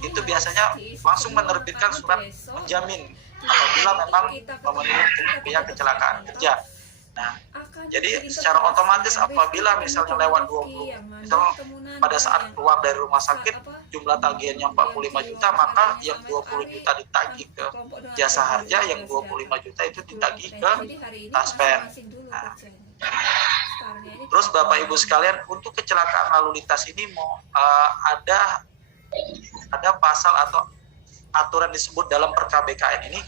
itu biasanya langsung menerbitkan surat menjamin apabila memang memenuhi kriteria kecelakaan kerja. Nah, jadi secara otomatis apabila misalnya lewat 20, misalnya pada saat keluar dari rumah sakit jumlah tagihannya 45 juta, maka yang 20 juta ditagih ke Jasa Harja, yang 25 juta itu ditagih ke Taspen. Nah, terus Bapak Ibu sekalian, untuk kecelakaan lalu lintas ini ada pasal atau aturan disebut dalam Per-KBKN ini,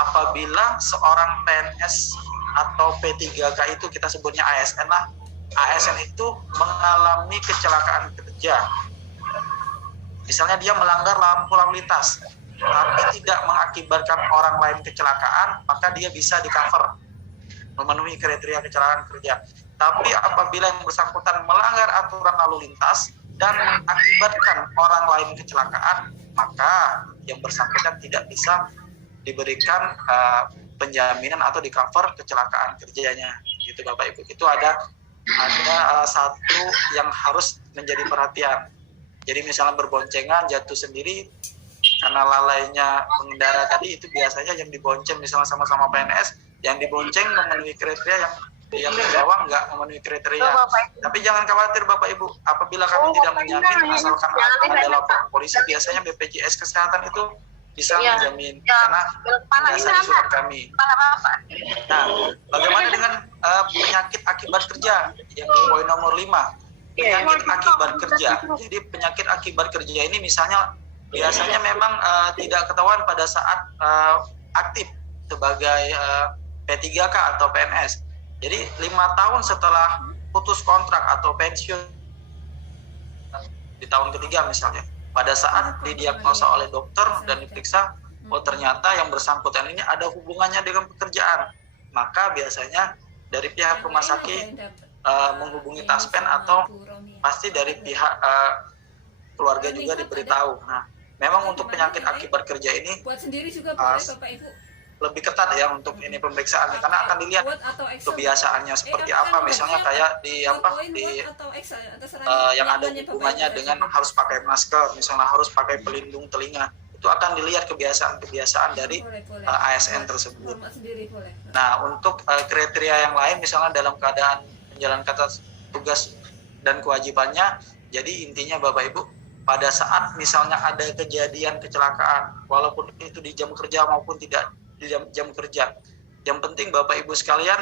apabila seorang PNS atau P3K itu kita sebutnya ASN lah, ASN itu mengalami kecelakaan kerja, misalnya dia melanggar lampu lalu lintas tapi tidak mengakibatkan orang lain kecelakaan, maka dia bisa di cover memenuhi kriteria kecelakaan kerja. Tapi apabila yang bersangkutan melanggar aturan lalu lintas dan mengakibatkan orang lain kecelakaan, maka yang bersangkutan tidak bisa diberikan penjaminan atau di cover kecelakaan kerjanya. Gitu Bapak Ibu. Itu ada satu yang harus menjadi perhatian. Jadi misalnya berboncengan jatuh sendiri karena lalainya pengendara tadi, itu biasanya yang dibonceng misalnya sama-sama PNS, yang dibonceng memenuhi kriteria, yang dibawa nggak memenuhi kriteria. Tapi jangan khawatir Bapak Ibu, apabila kami tidak menjamin, asalkan ada laporan polisi, biasanya BPJS Kesehatan itu bisa menjamin karena berdasarkan surat kami. Nah, bagaimana dengan penyakit akibat kerja yang di poin nomor 5? Penyakit akibat kerja. Jadi penyakit akibat kerja ini misalnya biasanya memang tidak ketahuan pada saat aktif sebagai P3K atau PNS. Jadi 5 tahun setelah putus kontrak atau pensiun di tahun ketiga misalnya, pada saat didiagnosa oleh dokter dan diperiksa, oh ternyata yang bersangkutan ini ada hubungannya dengan pekerjaan, maka biasanya dari pihak rumah sakit menghubungi Taspen atau pasti dari pihak keluarga juga diberitahu. Nah, memang untuk penyakit akibat kerja ini buat sendiri juga boleh Bapak Ibu. Lebih ketat ya untuk ini pemeriksaan, karena akan dilihat kebiasaannya seperti apa, misalnya kayak yang ada hubungannya dengan harus pakai masker, misalnya harus pakai pelindung telinga, itu akan dilihat kebiasaan dari ASN tersebut. Nah, untuk kriteria yang lain misalnya dalam keadaan menjalankan tugas dan kewajibannya, jadi intinya Bapak Ibu, pada saat misalnya ada kejadian kecelakaan, walaupun itu di jam kerja maupun tidak di jam kerja, yang penting Bapak Ibu sekalian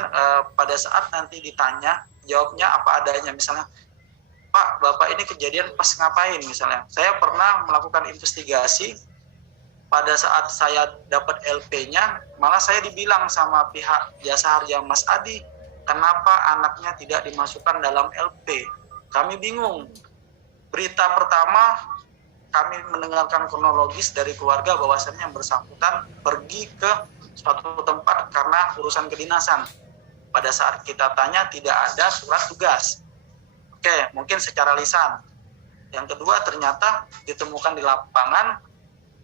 pada saat nanti ditanya, jawabnya apa adanya. Misalnya, Pak, Bapak ini kejadian pas ngapain misalnya. Saya pernah melakukan investigasi, pada saat saya dapat LP-nya, malah saya dibilang sama pihak Jasa Harja, Mas Adi, kenapa anaknya tidak dimasukkan dalam LP? Kami bingung. berita pertama kami mendengarkan kronologis dari keluarga bahwasannya yang bersangkutan pergi ke suatu tempat karena urusan kedinasan. Pada saat kita tanya tidak ada surat tugas. Oke, mungkin secara lisan. Yang kedua, ternyata ditemukan di lapangan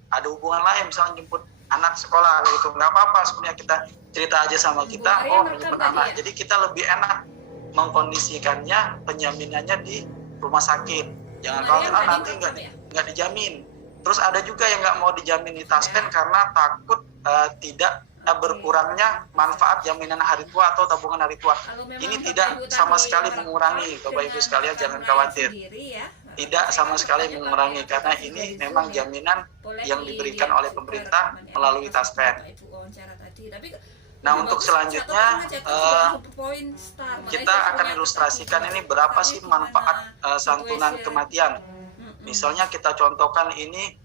ada hubungan lain, misalnya jemput anak sekolah gitu. Nggak apa-apa, sebenarnya kita cerita aja sama kita, oh menjemput anak. Jadi kita lebih enak mengkondisikannya, penjaminannya di rumah sakit. Jangan khawatir, nanti nggak dijamin. Terus ada juga yang nggak mau dijamin di Taspen karena takut tidak berkurangnya manfaat jaminan hari tua atau tabungan hari tua. Ini tidak sama sekali mengurangi, Bapak Ibu sekalian, jangan khawatir. Tidak sama sekali mengurangi, karena ini memang jaminan yang diberikan oleh pemerintah melalui Taspen. Nah, untuk selanjutnya kita akan ilustrasikan ini berapa sih manfaat santunan kematian. Misalnya kita contohkan ini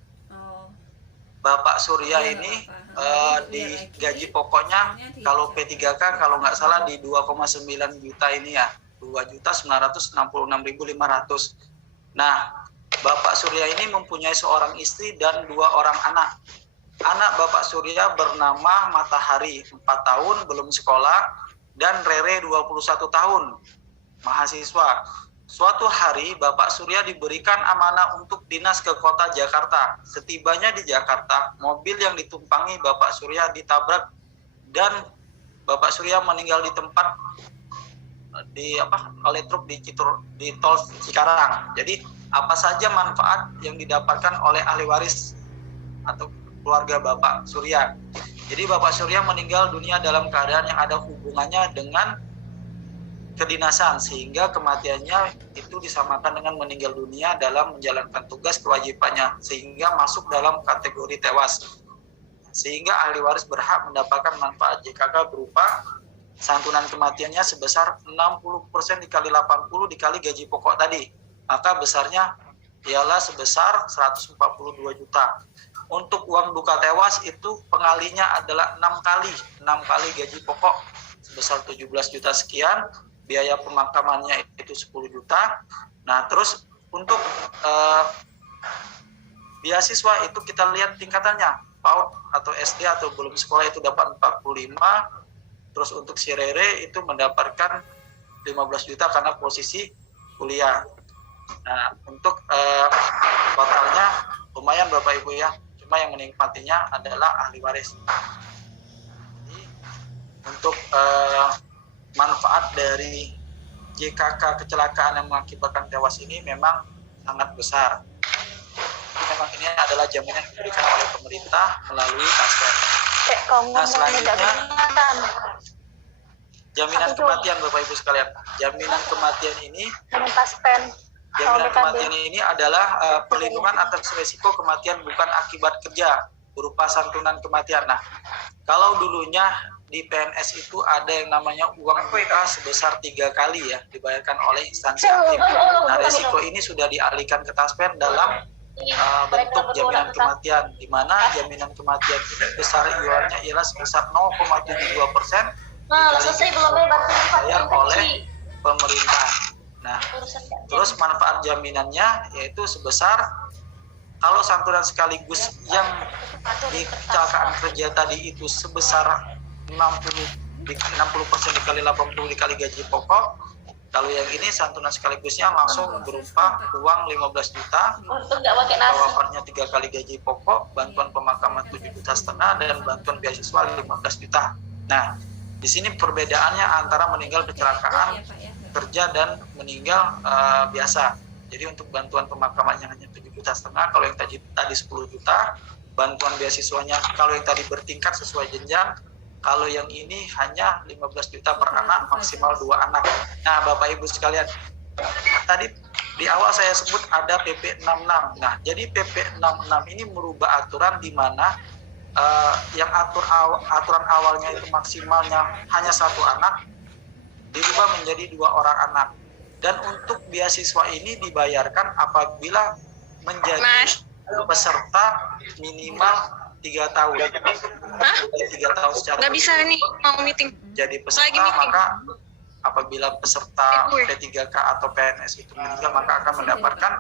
Bapak Surya ini di gaji pokoknya kalau P3K kalau nggak salah di 2,9 juta ini ya, 2.966.500. Nah, Bapak Surya ini mempunyai seorang istri dan 2 orang anak. Anak Bapak Surya bernama Matahari, 4 tahun, belum sekolah, dan Rere 21 tahun, mahasiswa. Suatu hari Bapak Surya diberikan amanah untuk dinas ke kota Jakarta. Setibanya di Jakarta, mobil yang ditumpangi Bapak Surya ditabrak dan Bapak Surya meninggal di tempat oleh truk di tol Cikarang. Jadi apa saja manfaat yang didapatkan oleh ahli waris atau keluarga Bapak Surya. Jadi Bapak Surya meninggal dunia dalam keadaan yang ada hubungannya dengan kedinasan, sehingga kematiannya itu disamakan dengan meninggal dunia dalam menjalankan tugas kewajibannya, sehingga masuk dalam kategori tewas. Sehingga ahli waris berhak mendapatkan manfaat JKK berupa santunan kematiannya sebesar 60% dikali 80 dikali gaji pokok tadi. Maka besarnya ialah sebesar 142 juta. Untuk uang duka tewas itu pengalinya adalah 6 kali gaji pokok sebesar 17 juta sekian. Biaya pemakamannya itu 10 juta. Nah, terus untuk beasiswa itu kita lihat tingkatannya. PAUD atau SD atau belum sekolah itu dapat 45. Terus untuk si Rere itu mendapatkan 15 juta karena posisi kuliah. Nah, untuk totalnya lumayan Bapak Ibu ya. Cuma yang menikmatinya adalah ahli waris. Jadi, untuk manfaat dari JKK kecelakaan yang mengakibatkan tewas ini memang sangat besar. Memang ini adalah jaminan yang diberikan oleh pemerintah melalui Taspen. Nah, selanjutnya jaminan kematian Bapak Ibu sekalian. Jaminan kematian ini adalah perlindungan atas risiko kematian bukan akibat kerja berupa santunan kematian. Nah, kalau dulunya di PNS itu ada yang namanya uang duka sebesar 3 kali ya dibayarkan oleh instansi aktif. Nah, risiko ini sudah dialihkan ke Taspen dalam bentuk jaminan kematian, di mana jaminan kematian ini besar iurannya ialah sebesar 0,72% dibayar oleh pemerintah. Nah, terus manfaat jaminannya yaitu sebesar kalau santunan sekaligus yang di kecelakaan kerja tadi itu sebesar 60% dikali 80 dikali gaji pokok. Kalau yang ini santunan sekaligusnya langsung berupa uang 15 juta, wafatnya 3 kali gaji pokok, bantuan pemakaman 7,5 juta dan bantuan beasiswa 15 juta. Nah, di sini perbedaannya antara meninggal kecelakaan kerja dan meninggal biasa. Jadi untuk bantuan pemakamannya hanya 7,5 juta, kalau yang tadi 10 juta, bantuan beasiswanya kalau yang tadi bertingkat sesuai jenjang. Kalau yang ini hanya 15 juta per anak, maksimal 2 anak. Nah, Bapak Ibu sekalian, tadi di awal saya sebut ada PP 66. Nah, jadi PP 66 ini merubah aturan di mana yang aturan awalnya itu maksimalnya hanya 1 anak, dirubah menjadi 2 orang anak. Dan untuk beasiswa ini dibayarkan apabila menjadi peserta minimal 3 tahun. 3 tahun secara nggak bisa nih mau meeting. Jadi peserta maka apabila peserta P3K atau PNS itu meninggal maka akan mendapatkan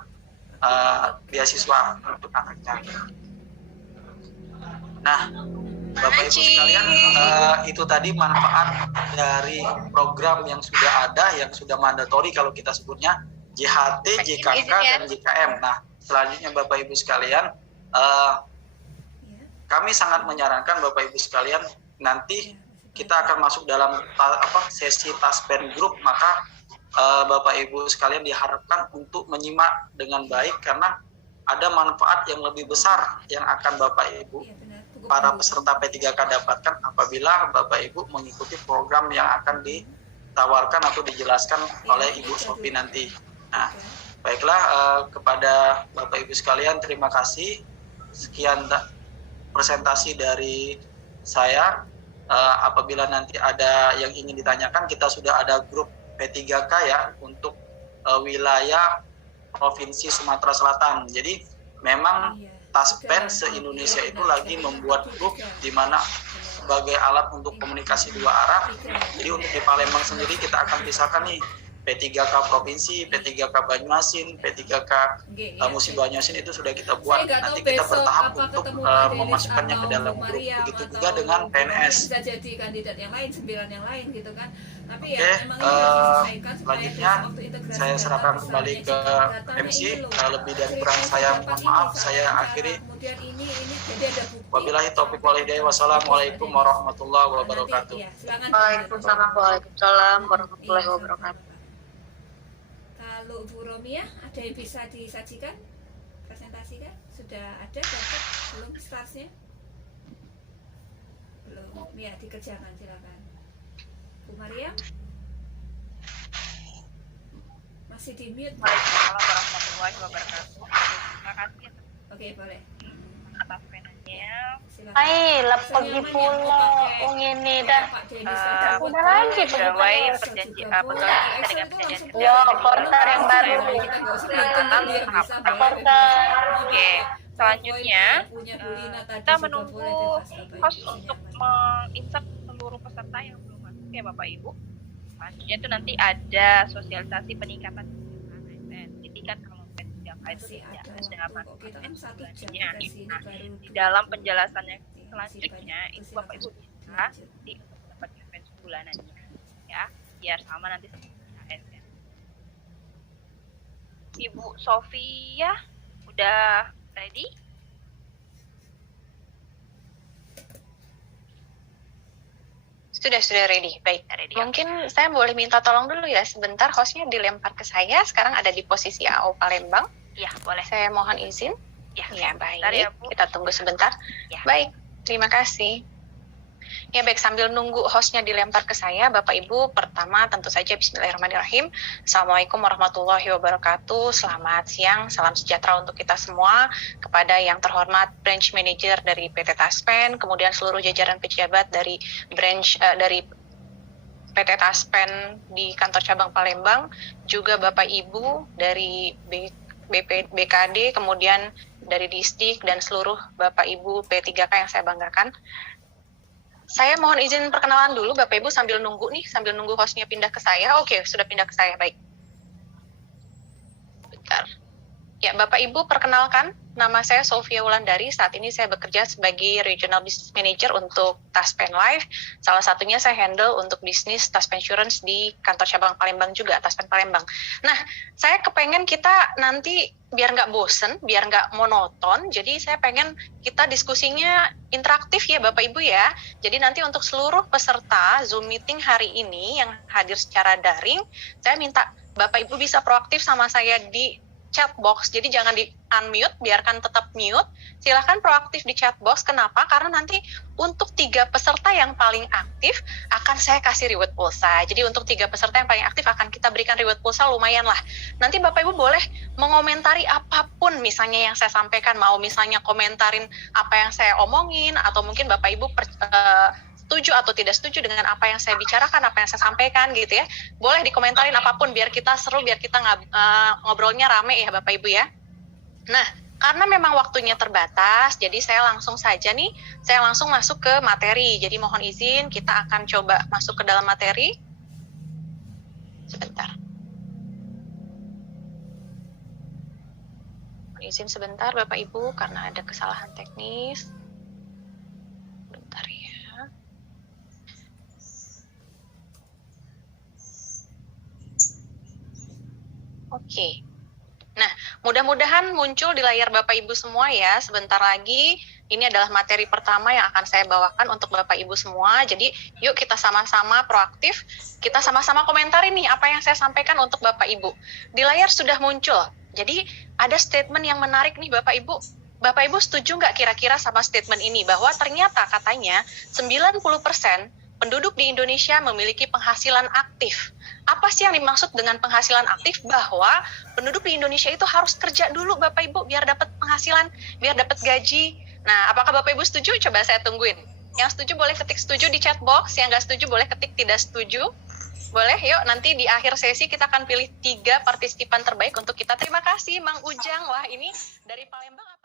beasiswa untuk anaknya. Nah, Bapak Ibu sekalian, itu tadi manfaat dari program yang sudah ada, yang sudah mandatori kalau kita sebutnya JHT, JKK, dan JKM. Nah, selanjutnya Bapak Ibu sekalian, kami sangat menyarankan Bapak Ibu sekalian, nanti kita akan masuk dalam sesi Taspen Group, maka Bapak Ibu sekalian diharapkan untuk menyimak dengan baik, karena ada manfaat yang lebih besar yang akan Bapak Ibu para peserta P3K dapatkan apabila Bapak Ibu mengikuti program yang akan ditawarkan atau dijelaskan oleh Ibu Sofi nanti. Nah, baiklah, kepada Bapak Ibu sekalian terima kasih. Sekian presentasi dari saya. Apabila nanti ada yang ingin ditanyakan, kita sudah ada grup P3K ya untuk wilayah Provinsi Sumatera Selatan. Jadi memang Taspen se-Indonesia itu lagi membuat grup di mana sebagai alat untuk komunikasi dua arah. Jadi untuk di Palembang sendiri kita akan pisahkan nih P3K Provinsi, P3K Banyuasin, P3K Musi Banyuasin itu sudah kita buat. Nanti kita bertahap untuk memasukkannya ke dalam grup. Begitu juga dengan PNS. Bisa jadi kandidat yang lain, 9 yang lain gitu kan. Tapi Oke, selanjutnya saya serahkan kembali ke MC. Lebih dan kurang saya mohon maaf. Saya akhiri. Wabillahi taufiq wal hidayah. Wassalamualaikum warahmatullahi wabarakatuh. Waalaikumsalam warahmatullahi wabarakatuh. Kalau Bu Romia, ada yang bisa disajikan? Presentasikan? Sudah ada? Dapat? Belum startnya? Belum. Ya, dikerjakan, silakan. Bu Maria? Masih di mute? Waalaikumsalam warahmatullahi wabarakatuh. Terima kasih Oke, boleh. atas penanya. Ay, pergi pula ini dah. Udah lagi pegawai perjanjian dengan perjanjian Yo, porter yang baru. Porter. Oke, selanjutnya kita menunggu host untuk menginsert seluruh peserta yang belum masuk ya Bapak Ibu. Selanjutnya itu nanti ada sosialisasi peningkatan ASN. Jadi kan kalau P3K itu tidak ada manfaatnya. Nah, di dalam penjelasannya selanjutnya itu Bapak Ibu bisa mendapatkan pensiun bulanannya ya, biar sama nanti seperti ASN. Ibu Sofia udah ready? Sudah ready. Baik. Ready, Mungkin saya boleh minta tolong dulu ya sebentar, hostnya dilempar ke saya. Sekarang ada di posisi AO Palembang. Ya, boleh. Saya mohon izin. Ya, Baik. ya, Bu. Kita tunggu sebentar. Ya. Baik, terima kasih. Ya baik, sambil nunggu hostnya dilempar ke saya, Bapak Ibu, pertama tentu saja Bismillahirrahmanirrahim. Assalamualaikum warahmatullahi wabarakatuh. Selamat siang, salam sejahtera untuk kita semua. Kepada yang terhormat Branch Manager dari PT Taspen, kemudian seluruh jajaran pejabat dari dari PT Taspen di kantor cabang Palembang, juga Bapak Ibu dari BKD, kemudian dari Disdik dan seluruh Bapak Ibu P3K yang saya banggakan. Saya mohon izin perkenalan dulu Bapak Ibu sambil nunggu hostnya pindah ke saya. Oke, sudah pindah ke saya, baik. Bentar. Ya, Bapak Ibu perkenalkan, nama saya Sofia Wulandari. Saat ini saya bekerja sebagai Regional Business Manager untuk Taspen Life. Salah satunya saya handle untuk bisnis Taspen Insurance di kantor cabang Palembang juga, Taspen Palembang. Nah, saya kepengen kita nanti biar nggak bosen, biar nggak monoton, jadi saya pengen kita diskusinya interaktif ya Bapak Ibu ya. Jadi nanti untuk seluruh peserta Zoom meeting hari ini yang hadir secara daring, saya minta Bapak Ibu bisa proaktif sama saya di chat box, jadi jangan di unmute, biarkan tetap mute. Silahkan proaktif di chat box. Kenapa? Karena nanti untuk 3 peserta yang paling aktif akan saya kasih reward pulsa. Jadi untuk 3 peserta yang paling aktif akan kita berikan reward pulsa lumayan lah. Nanti Bapak Ibu boleh mengomentari apapun misalnya yang saya sampaikan, mau misalnya komentarin apa yang saya omongin, atau mungkin Bapak Ibu setuju atau tidak setuju dengan apa yang saya bicarakan, apa yang saya sampaikan gitu ya. Boleh dikomentarin apapun biar kita seru, biar kita ngobrolnya rame ya Bapak Ibu ya. Nah, karena memang waktunya terbatas, jadi saya langsung masuk ke materi. Jadi mohon izin, kita akan coba masuk ke dalam materi. Sebentar. izin sebentar Bapak Ibu karena ada kesalahan teknis. Bentar ya. Oke. Nah, mudah-mudahan muncul di layar Bapak Ibu semua ya. Sebentar lagi ini adalah materi pertama yang akan saya bawakan untuk Bapak Ibu semua. Jadi, yuk kita sama-sama proaktif. Kita sama-sama komentari nih apa yang saya sampaikan untuk Bapak Ibu. Di layar sudah muncul. Jadi, ada statement yang menarik nih Bapak Ibu. Bapak Ibu setuju nggak kira-kira sama statement ini? Bahwa ternyata katanya 90% penduduk di Indonesia memiliki penghasilan aktif. Apa sih yang dimaksud dengan penghasilan aktif? Bahwa penduduk di Indonesia itu harus kerja dulu Bapak Ibu biar dapat penghasilan, biar dapat gaji. Nah, apakah Bapak Ibu setuju? Coba saya tungguin. Yang setuju boleh ketik setuju di chat box, yang nggak setuju boleh ketik tidak setuju. Boleh, yuk nanti di akhir sesi kita akan pilih 3 partisipan terbaik untuk kita. Terima kasih Mang Ujang. Wah, ini dari Palembang.